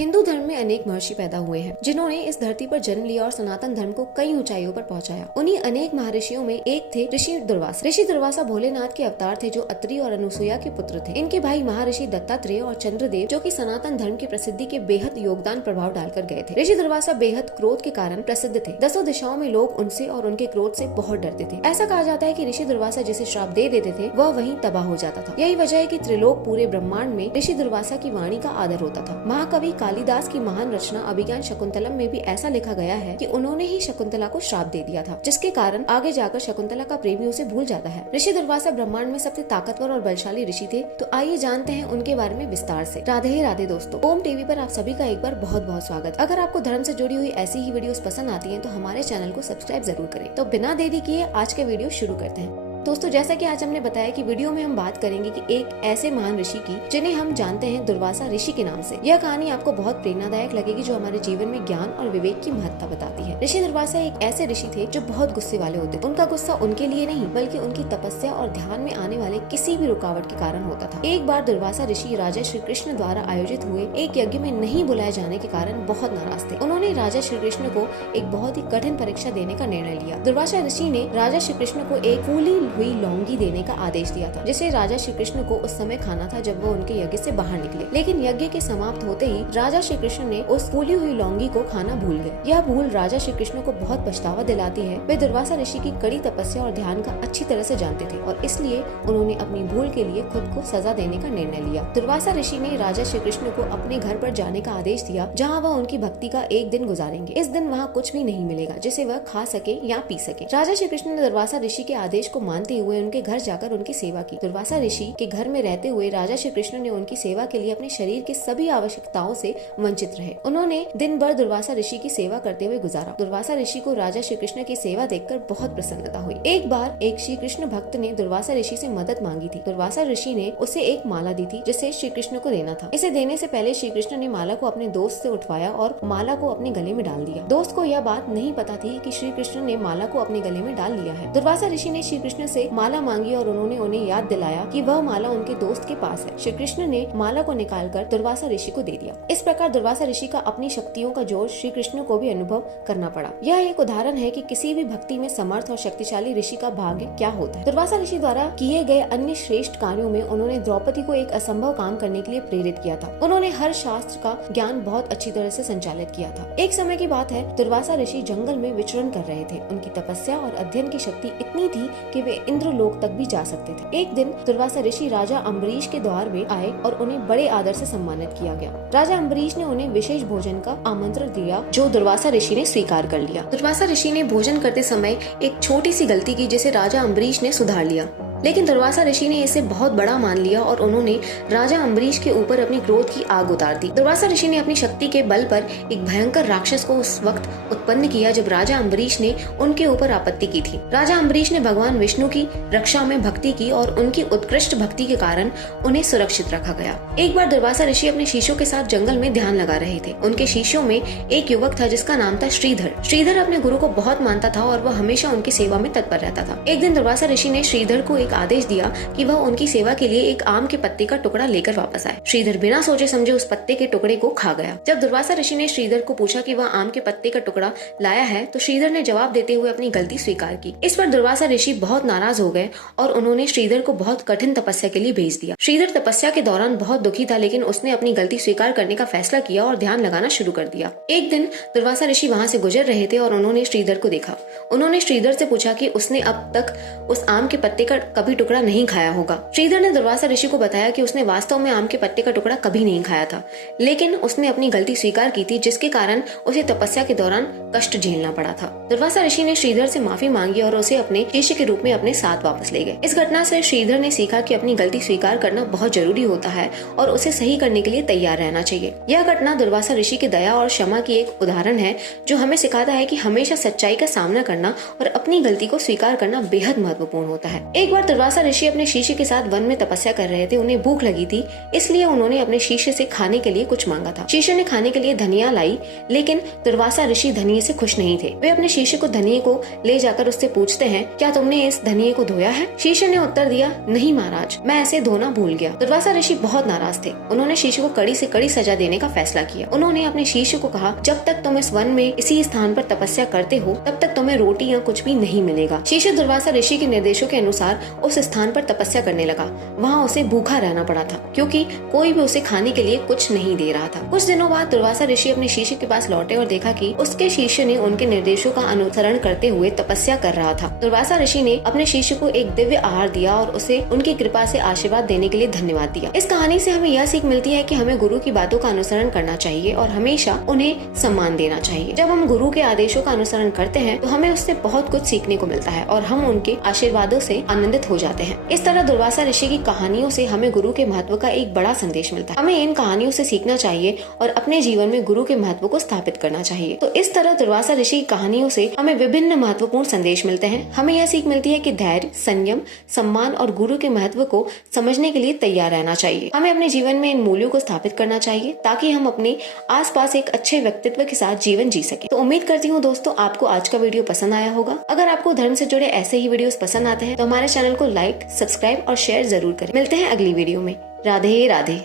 हिंदू धर्म में अनेक महर्षि पैदा हुए हैं जिन्होंने इस धरती पर जन्म लिया और सनातन धर्म को कई ऊंचाइयों पर पहुंचाया। उन्हीं अनेक महर्षियों में एक थे ऋषि दुर्वासा। ऋषि दुर्वासा भोलेनाथ के अवतार थे जो अत्रि और अनुसुईया के पुत्र थे। इनके भाई महर्षि दत्तात्रेय और चंद्रदेव जो कि सनातन धर्म की प्रसिद्धि के बेहद योगदान प्रभाव डालकर गए थे। ऋषि दुर्वासा बेहद क्रोध के कारण प्रसिद्ध थे। दसों दिशाओं में लोग उनसे और उनके क्रोध से बहुत डरते थे। ऐसा कहा जाता है कि ऋषि दुर्वासा जिसे श्राप दे देते थे वह वहीं तबाह हो जाता था। यही वजह है कि त्रिलोक पूरे ब्रह्मांड में ऋषि दुर्वासा की वाणी का आदर होता था। महाकवि कालिदास की महान रचना अभिज्ञान शकुंतलम में भी ऐसा लिखा गया है कि उन्होंने ही शकुंतला को श्राप दे दिया था, जिसके कारण आगे जाकर शकुंतला का प्रेमी उसे भूल जाता है। ऋषि दुर्वासा ब्रह्मांड में सबसे ताकतवर और बलशाली ऋषि थे। तो आइए जानते हैं उनके बारे में विस्तार से। राधे ही राधे दोस्तों, ओम टीवी पर आप सभी का एक बार बहुत बहुत स्वागत। अगर आपको धर्म से जुड़ी हुई ऐसी ही वीडियोस पसंद आती हैं तो हमारे चैनल को सब्सक्राइब जरूर करें। तो बिना देरी किए आज के वीडियो शुरू करते हैं। दोस्तों, जैसा कि आज हमने बताया कि वीडियो में हम बात करेंगे कि एक ऐसे महान ऋषि की जिन्हें हम जानते हैं दुर्वासा ऋषि के नाम से। यह कहानी आपको बहुत प्रेरणादायक लगेगी जो हमारे जीवन में ज्ञान और विवेक की महत्ता बताती है। ऋषि दुर्वासा एक ऐसे ऋषि थे जो बहुत गुस्से वाले होते थे। उनका गुस्सा उनके लिए नहीं बल्कि उनकी तपस्या और ध्यान में आने वाले किसी भी रुकावट के कारण होता था। एक बार दुर्वासा ऋषि राजा श्री कृष्ण द्वारा आयोजित हुए एक यज्ञ में नहीं बुलाए जाने के कारण बहुत नाराज थे। उन्होंने राजा श्री कृष्ण को एक बहुत ही कठिन परीक्षा देने का निर्णय लिया। दुर्वासा ऋषि ने राजा श्री कृष्ण को एक फूली हुई लौंगी देने का आदेश दिया था, जिसे राजा श्री कृष्ण को उस समय खाना था जब वो उनके यज्ञ से बाहर निकले। लेकिन यज्ञ के समाप्त होते ही राजा श्री कृष्ण ने उस फूली हुई लौंगी को खाना भूल गए। यह भूल राजा श्री कृष्ण को बहुत पछतावा दिलाती है। वे दुर्वासा ऋषि की कड़ी तपस्या और ध्यान का अच्छी तरह से जानते थे और इसलिए उन्होंने अपनी भूल के लिए खुद को सजा देने का निर्णय लिया। दुर्वासा ऋषि ने राजा श्री कृष्ण को अपने घर पर जाने का आदेश दिया जहाँ वह उनकी भक्ति का एक दिन गुजारेंगे। इस दिन वहाँ कुछ भी नहीं मिलेगा जिसे वह खा सके या पी सके। राजा श्री कृष्ण ने दुर्वासा ऋषि के आदेश को मानते हुए उनके घर जाकर उनकी सेवा की। दुर्वासा ऋषि के घर में रहते हुए राजा श्री कृष्ण ने उनकी सेवा के लिए अपने शरीर की सभी आवश्यकताओं से वंचित रहे। उन्होंने दिन भर दुर्वासा ऋषि की सेवा करते हुए गुजारा। दुर्वासा ऋषि को राजा श्री कृष्ण की सेवा देखकर बहुत प्रसन्नता हुई। एक बार एक श्री कृष्ण भक्त ने दुर्वासा ऋषि से मदद मांगी थी। दुर्वासा ऋषि ने उसे एक माला दी थी जिसे श्री कृष्ण को देना था। इसे देने से पहले श्री कृष्ण ने माला को अपने दोस्त से उठवाया और माला को अपने गले में डाल दिया। दोस्त को यह बात नहीं पता थी कि श्री कृष्ण ने माला को अपने गले में डाल लिया है। दुर्वासा ऋषि ने श्री कृष्ण से माला मांगी और उन्होंने उन्हें याद दिलाया कि वह माला उनके दोस्त के पास है। श्री कृष्ण ने माला को निकालकर दुर्वासा ऋषि को दे दिया। इस प्रकार दुर्वासा ऋषि का अपनी शक्तियों का जोर श्री कृष्ण को भी अनुभव करना पड़ा। यह एक उदाहरण है कि किसी भी भक्ति में समर्थ और शक्तिशाली ऋषि का भाग्य क्या होता है। दुर्वासा ऋषि द्वारा किए गए अन्य श्रेष्ठ कार्यों में उन्होंने द्रौपदी को एक असंभव काम करने के लिए प्रेरित किया था। उन्होंने हर शास्त्र का ज्ञान बहुत अच्छी तरह से संचालित किया था। एक समय की बात है, दुर्वासा ऋषि जंगल में विचरण कर रहे थे। उनकी तपस्या और अध्ययन की शक्ति इतनी थी कि वे इंद्रलोक तक भी जा सकते थे। एक दिन दुर्वासा ऋषि राजा अम्बरीश के द्वार में आए और उन्हें बड़े आदर से सम्मानित किया गया। राजा अम्बरीश ने उन्हें विशेष भोजन का आमंत्रण दिया जो दुर्वासा ऋषि ने स्वीकार कर लिया। दुर्वासा ऋषि ने भोजन करते समय एक छोटी सी गलती की जिसे राजा अम्बरीश ने सुधार लिया, लेकिन दुर्वासा ऋषि ने इसे बहुत बड़ा मान लिया और उन्होंने राजा अम्बरीश के ऊपर अपनी क्रोध की आग उतार दी। दुर्वासा ऋषि ने अपनी शक्ति के बल पर एक भयंकर राक्षस को उस वक्त उत्पन्न किया जब राजा अम्बरीश ने उनके ऊपर आपत्ति की थी। राजा अम्बरीश ने भगवान विष्णु की रक्षा में भक्ति की और उनकी उत्कृष्ट भक्ति के कारण उन्हें सुरक्षित रखा गया। एक बार दुर्वासा ऋषि अपने शिष्यों के साथ जंगल में ध्यान लगा रहे थे। उनके शिष्यों में एक युवक था जिसका नाम था श्रीधर। श्रीधर अपने गुरु को बहुत मानता था और वह हमेशा उनकी सेवा में तत्पर रहता था। एक दिन दुर्वासा ऋषि ने श्रीधर को आदेश दिया कि वह उनकी सेवा के लिए एक आम के पत्ते का टुकड़ा लेकर वापस आए। श्रीधर बिना सोचे समझे उस पत्ते के टुकड़े को खा गया। जब दुर्वासा ऋषि ने श्रीधर को पूछा कि वह आम के पत्ते का टुकड़ा लाया है तो श्रीधर ने जवाब देते हुए अपनी गलती स्वीकार की। इस पर दुर्वासा ऋषि बहुत नाराज हो गए और उन्होंने श्रीधर को बहुत कठिन तपस्या के लिए भेज दिया। श्रीधर तपस्या के दौरान बहुत दुखी था, लेकिन उसने अपनी गलती स्वीकार करने का फैसला किया और ध्यान लगाना शुरू कर दिया। एक दिन दुर्वासा ऋषि वहाँ से गुजर रहे थे और उन्होंने श्रीधर को देखा। उन्होंने श्रीधर से पूछा कि उसने अब तक उस आम के पत्ते का कभी टुकड़ा नहीं खाया होगा। श्रीधर ने दुर्वासा ऋषि को बताया कि उसने वास्तव में आम के पत्ते का टुकड़ा कभी नहीं खाया था, लेकिन उसने अपनी गलती स्वीकार की थी जिसके कारण उसे तपस्या के दौरान कष्ट झेलना पड़ा था। दुर्वासा ऋषि ने श्रीधर से माफी मांगी और उसे अपने शिष्य के रूप में अपने साथ वापस ले गए। इस घटना से श्रीधर ने सीखा कि अपनी गलती स्वीकार करना बहुत जरूरी होता है और उसे सही करने के लिए तैयार रहना चाहिए। यह घटना दुर्वासा ऋषि की दया और क्षमा की एक उदाहरण है जो हमें सिखाता है कि हमेशा सच्चाई का सामना करना और अपनी गलती को स्वीकार करना बेहद महत्वपूर्ण होता है। एक बार दुर्वासा ऋषि अपने शिष्य के साथ वन में तपस्या कर रहे थे। उन्हें भूख लगी थी, इसलिए उन्होंने अपने शिष्य से खाने के लिए कुछ मांगा था। शिष्य ने खाने के लिए धनिया लाई, लेकिन दुर्वासा ऋषि धनिये से खुश नहीं थे। वे अपने शिष्य को धनिये को ले जाकर उससे पूछते हैं, क्या तुमने इस धनिये को धोया है? शिष्य ने उत्तर दिया, नहीं महाराज, मैं ऐसे धोना भूल गया। दुर्वासा ऋषि बहुत नाराज थे। उन्होंने शिष्य को कड़ी से कड़ी सजा देने का फैसला किया। उन्होंने अपने शिष्य को कहा, जब तक तुम इस वन में इसी स्थान पर तपस्या करते हो तब तक तुम्हें रोटी या कुछ भी नहीं मिलेगा। शिष्य दुर्वासा ऋषि के निर्देशों के अनुसार उस स्थान पर तपस्या करने लगा। वहाँ उसे भूखा रहना पड़ा था क्योंकि कोई भी उसे खाने के लिए कुछ नहीं दे रहा था। कुछ दिनों बाद दुर्वासा ऋषि अपने शिष्य के पास लौटे और देखा कि उसके शिष्य ने उनके निर्देशों का अनुसरण करते हुए तपस्या कर रहा था। दुर्वासा ऋषि ने अपने शिष्य को एक दिव्य आहार दिया और उसे उनकी कृपा से आशीर्वाद देने के लिए धन्यवाद दिया। इस कहानी से हमें यह सीख मिलती है कि हमें गुरु की बातों का अनुसरण करना चाहिए और हमेशा उन्हें सम्मान देना चाहिए। जब हम गुरु के आदेशों का अनुसरण करते हैं तो हमें उससे बहुत कुछ सीखने को मिलता है और हम उनके आशीर्वादों से आनंदित हो जाते हैं। इस तरह दुर्वासा ऋषि की कहानियों से हमें गुरु के महत्व का एक बड़ा संदेश मिलता है। हमें इन कहानियों से सीखना चाहिए और अपने जीवन में गुरु के महत्व को स्थापित करना चाहिए। तो इस तरह दुर्वासा ऋषि की कहानियों से हमें विभिन्न महत्वपूर्ण संदेश मिलते हैं। हमें यह सीख मिलती है कि धैर्य, संयम, सम्मान और गुरु के महत्व को समझने के लिए तैयार रहना चाहिए। हमें अपने जीवन में इन मूल्यों को स्थापित करना चाहिए ताकि हम अपने आसपास एक अच्छे व्यक्तित्व के साथ जीवन जी सके। तो उम्मीद करती हूँ दोस्तों आपको आज का वीडियो पसंद आया होगा। अगर आपको धर्म से जुड़े ऐसे ही वीडियोस पसंद आते हैं तो हमारे चैनल को लाइक, सब्सक्राइब और शेयर जरूर करें। मिलते हैं अगली वीडियो में। राधे राधे।